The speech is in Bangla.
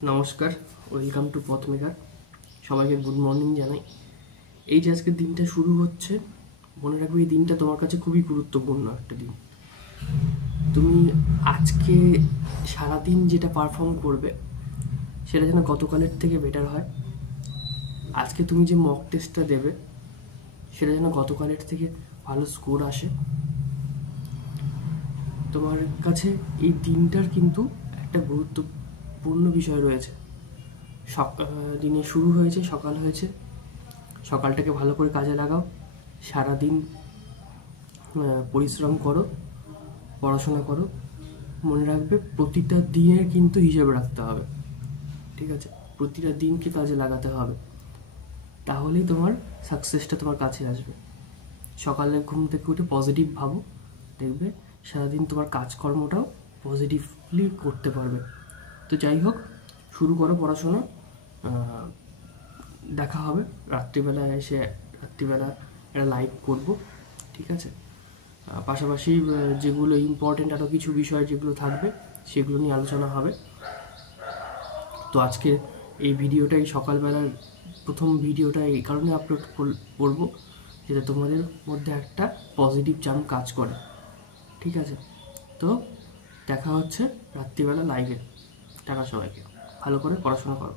নমস্কার, ওয়েলকাম টু পথমেকার। সবাইকে গুড মর্নিং জানাই। এই যে আজকের দিনটা শুরু হচ্ছে, মনে রাখবে এই দিনটা তোমার কাছে খুবই গুরুত্বপূর্ণ একটা দিন। তুমি আজকে সারাদিন যেটা পারফর্ম করবে সেটা যেন গতকালের থেকে বেটার হয়। আজকে তুমি যে মক টেস্টটা দেবে সেটা যেন গতকালের থেকে ভালো স্কোর আসে। তোমার কাছে এই দিনটার কিন্তু একটা গুরুত্বপূর্ণ বিষয় রয়েছে। দিনে শুরু হয়েছে, সকাল হয়েছে, সকালটাকে ভালো করে কাজে লাগাও। সারাদিন পরিশ্রম করো, পড়াশোনা করো। মনে রাখবে প্রতিটা দিনের কিন্তু হিসেব রাখতে হবে, ঠিক আছে? প্রতিটা দিনকে কাজে লাগাতে হবে, তাহলেই তোমার সাকসেসটা তোমার কাছে আসবে। সকালে ঘুম থেকে উঠে পজিটিভ ভাবো, দেখবে সারাদিন তোমার কাজকর্মটাও পজিটিভলি করতে পারবে। তো যাই হোক, শুরু করো পড়াশোনা। দেখা হবে রাত্রিবেলা এসে, রাত্রিবেলা একটা লাইভ করব, ঠিক আছে? পাশাপাশি যেগুলো ইম্পর্টেন্ট আরও কিছু বিষয় যেগুলো থাকবে সেগুলো নিয়ে আলোচনা হবে। তো আজকে এই ভিডিওটাই সকালবেলার প্রথম ভিডিওটা এই কারণে আপলোড করব যেটা তোমাদের মধ্যে একটা পজিটিভ চার্ম কাজ করে, ঠিক আছে? তো দেখা হচ্ছে রাত্রিবেলা লাইভে। টাটা সবাইকে, ভালো করে পড়াশোনা করো।